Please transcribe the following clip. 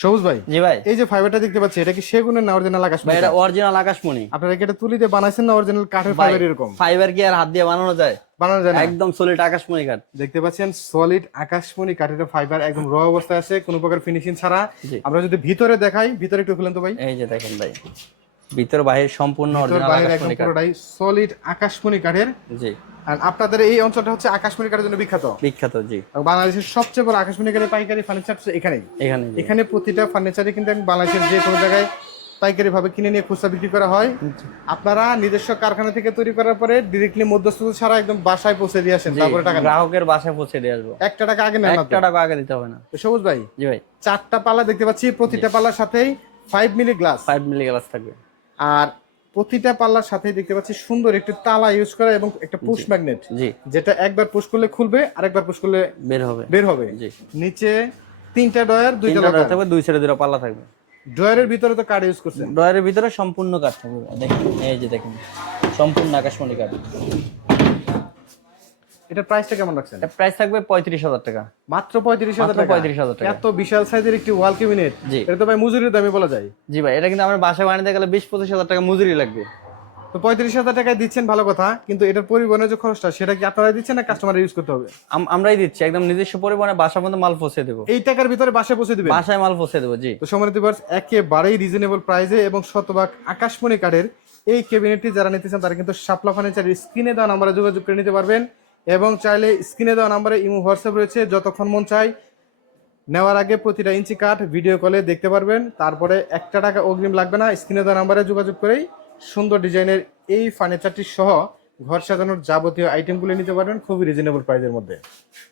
সবুজ ভাই, জি ভাই। এই যে ফাইবারটা দেখতে পাচ্ছি, এটা কি সেগুনের না অরিজিনাল ভাই আকাশমণি? এটা অরিজিনাল আকাশমণি। আপনারা কি এটা তুলি দিয়ে বানাইছেন না অরিজিনাল কাঠের ভাই ফাইবার এরকম? ফাইবার কি আর হাত দিয়ে বানানো যায়? বানানো যায় না? একদম সলিড আকাশমণি কাঠ। দেখতে পাচ্ছেন সলিড আকাশমণি কাঠের ফাইবার, একদম র অবস্থায় আছে, কোনো প্রকার ফিনিশিং ছাড়া। জি। আমরা যদি ভিতরে দেখাই, ভিতরে একটু খুলেন তো ভাই। এই যে দেখেন ভাই, ভিতর বাহির সম্পূর্ণ ভিতর অরিজিনাল বাইরে একদম আকাশমণি কাঠ। পুরোটাই সলিড আকাশমণি কাঠের। জি। আর আপনাদের এই অঞ্চলটা হচ্ছে আকাশমণি কাঠের জন্য বিখ্যাত। বিখ্যাত, জি। এবং বাংলাদেশের সবচেয়ে বড় আকাশমণি কাঠের পাইকারি ফার্নিচার এখানেই। এখানে জি। এখানে প্রতিটা ফার্নিচারই কিন্তু বাংলাদেশের যে কোনো জায়গায় পাইকারি ভাবে কিনে নিয়ে খুচরা বিক্রি করা হয়। আপনারা নিজস্ব কারখানা থেকে তৈরি করার পরে ডিরেক্টলি মধ্যস্থতা ছাড়া একদম বাসায় পৌঁছে দিয়ে আসেন, জি, তারপরে টাকা নেন। গ্রাহকের বাসায় পৌঁছে দিয়ে আসবো। একটা টাকা আগে নেন না তো? একটা টাকা আগে দিতে হবে না। তো সবুজ ভাই, জি ভাই। 4টা পাল্লা দেখতে পাচ্ছি, প্রতিটা পাল্লার সাথেই 5 মিলি গ্লাস। 5 মিলি গ্লাস থাকবে। আর প্রতিটা পাল্লার সাথেই দেখতে পাচ্ছি সুন্দর একটি তালা ইউজ করা এবং একটা পুশ ম্যাগনেট, জি। যেটা একবার পুশ করলে খুলবে, আরেকবার পুশ করলে বের হবে। হবে। জি। নিচে 3টা ডয়ার, 2টা তিনটা লকার ডয়ার থাকবে, দুই সাইডে দুটো পাল্লা থাকবে। ডয়ারের ভিতরে তো কার্ড ইউজ করছেন? ডয়ারের ভিতরে সম্পূর্ণ কাঠ থাকবে, দেখেন এই যে দেখেন সম্পূর্ণ আকাশমণি কাঠ। এটার প্রাইসটা কেমন রাখছেন? এর প্রাইস থাকবে 35,000 টাকা। মাত্র 35,000 টাকা? 35,000 টাকা। এত বিশাল সাইজের একটি ওয়াল ক্যাবিনেট, জি। এটা তো ভাই মজুরির দামই বলা যায়। জি ভাই, এটা কিন্তু আমার বাসায় বানাতে গেলে 20-25,000 টাকা মজুরি লাগবে। তো 35,000 টাকায় দিচ্ছেন, ভালো কথা, কিন্তু এটার পরিবহনের যে খরচটা সেটা কি আপনারা দিচ্ছেন না কাস্টমার ইউজ করতে হবে? আমরাই দিচ্ছি, একদম নিজস্ব পরিবহনে বাসা পর্যন্ত মাল পৌঁছে দেবো। এই টাকার ভিতরে বাসায় পৌঁছে দিবেন? বাসায় মাল পৌঁছে দেবো, জি। তো সম্মানিত ভিউয়ার্স, একেবারেই রিজনেবল প্রাইসে এবং শতভাগ আকাশমণি কাঠের এই ক্যাবিনেটটি যারা নিতে চান তারা কিন্তু শাপলা ফার্নিচারের স্ক্রিনে দেওয়া নাম্বারে যোগাযোগ করে নিতে পারবেন। এবং চাইলে স্ক্রিনে দেওয়া নাম্বারে ইমো হোয়াটসঅ্যাপ রয়েছে, যতক্ষণ মন চাই নেওয়ার আগে প্রতিটা ইঞ্চি কাঠ ভিডিও কলে দেখতে পারবেন। তারপরে একটা টাকা অগ্রিম লাগবে না, স্ক্রিনে দেওয়া নাম্বারে যোগাযোগ করেই সুন্দর ডিজাইনের এই ফার্নিচারটি সহ ঘর সাজানোর যাবতীয় আইটেমগুলো নিতে পারবেন খুবই রিজনেবল প্রাইসের মধ্যে।